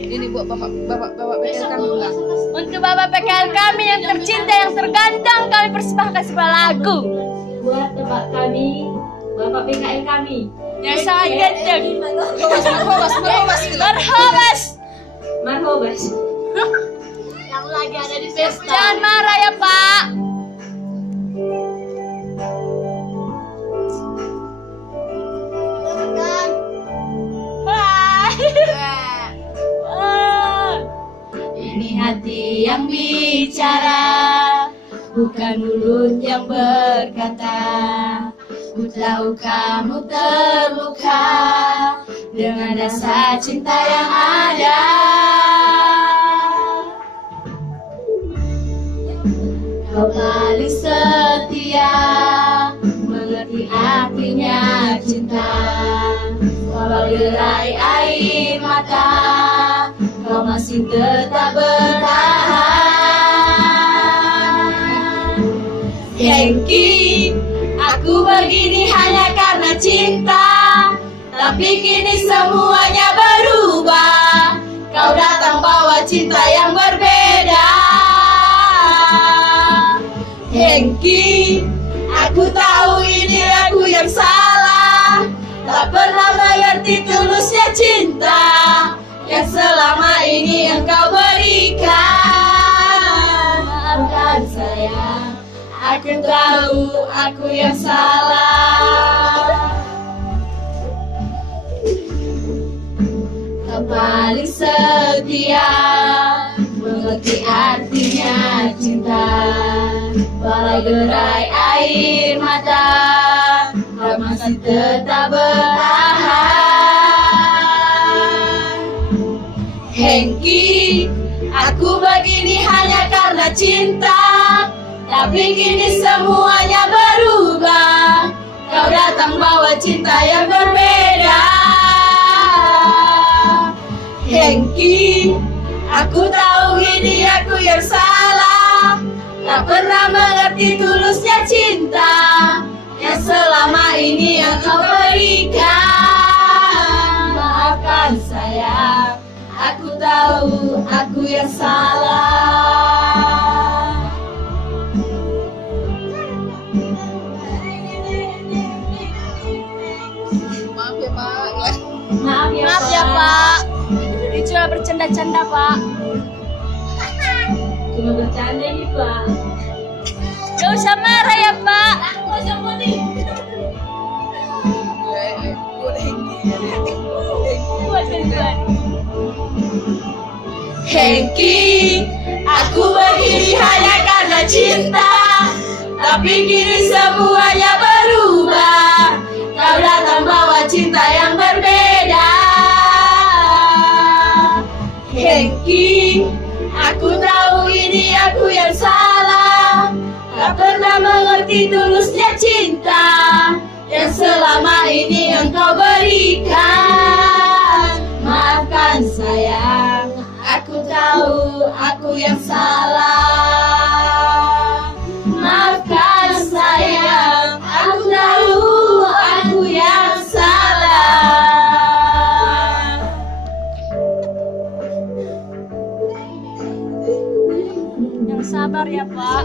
Ini buat bapak PKL kami enggak? Untuk bapak PKL kami yang tercinta, yang tergantang, kami persembahkan sebuah lagu. Buat bapak kami, bapak PKL kami Yang sangat ganteng. Marhobas. Marhobas. yang lagi ada di pesta. Jangan marah ya Pak. Ini hati yang bicara, bukan mulut yang berkata. Ku tahu kamu terluka dengan rasa cinta yang ada. Kau paling setia, mengerti artinya cinta. Walau derai air mata, kau masih tetap bertahan. Hengki, aku begini hanya karena cinta, tapi kini semuanya berubah. Kau datang bawa cinta yang berbeda. Hengki, aku tahu ini aku yang salah, tak pernah mengerti tulusnya cinta yang selama ini engkau berikan. Maafkan sayang, aku tahu aku yang salah. Kau paling setia, mengerti artinya cinta. Walau derai air mata, kau masih tetap bertahan. Hengki, aku begini hanya karena cinta, tapi kini semuanya berubah. Kau datang bawa cinta yang berbeda. Hengki, aku tahu ini aku yang salah, tak pernah mengerti tulusnya cinta yang selama ini yang kau berikan. Maafkan sayang, aku tahu aku yang salah. Maaf ya Pak. Maaf Maaf ya Pak. Ini cuma bercanda-canda Pak. Cuma bercanda nih Pak. Gak usah marah ya Pak. Hengki, aku begini hanya karena cinta, tapi kini semuanya berubah. Kau datang bawa cinta yang berbeda. Hengki, aku tahu ini aku yang salah, tak pernah mengerti tulusnya cinta yang selama ini engkau berikan. Maafkan sayang, aku tahu aku yang salah. Maafkan sayang, aku tahu aku yang salah. Yang sabar ya Pak.